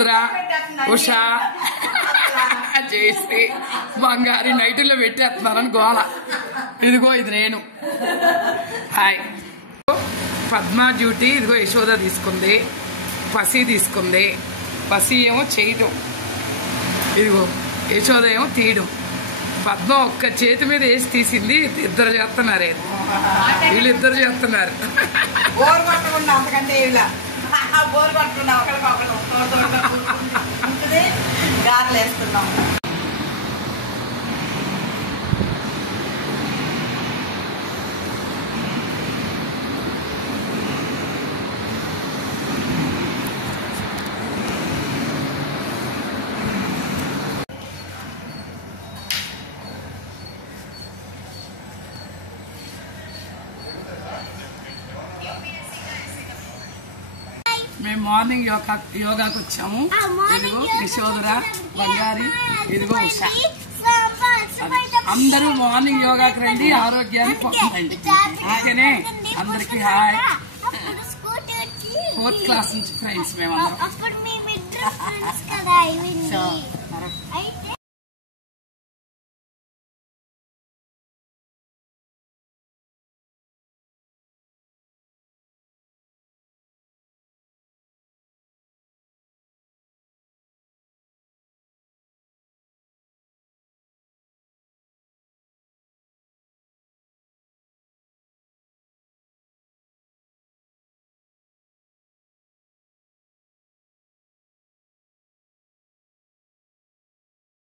యశోధర, ఉషా, జయశ్రీ, బంగారి నైటుల్లో పెట్టేస్తున్నారని గోళ. ఇదిగో ఇది నేను. హాయ్. పద్మ డ్యూటీ. ఇదిగో యశోద తీసుకుంది, పసి తీసుకుంది. పసి ఏమో చేయటం, ఇదిగో యశోద ఏమో తీయడం. పద్మ ఒక్క చేతి మీద వేసి తీసింది, ఇద్దరు చేస్తున్నారు. వీళ్ళిద్దరు చేస్తున్నారు. బోర్ పట్టకుండా అంతకంటే బోర్ పట్టుకున్నా ఒకరికొకరు గారెలు వేస్తున్నాం. మేము మార్నింగ్ యోగాకి వచ్చాము. ఇదిగో యశోధర, బంగారి, ఇదిగో ఉషా. అందరూ మార్నింగ్ యోగాకి రండి, ఆరోగ్యాన్ని పొందండి. ఓకేనే? అందరికి హాయ్. 4th క్లాస్ నుంచి ఫ్రెండ్స్ మేము.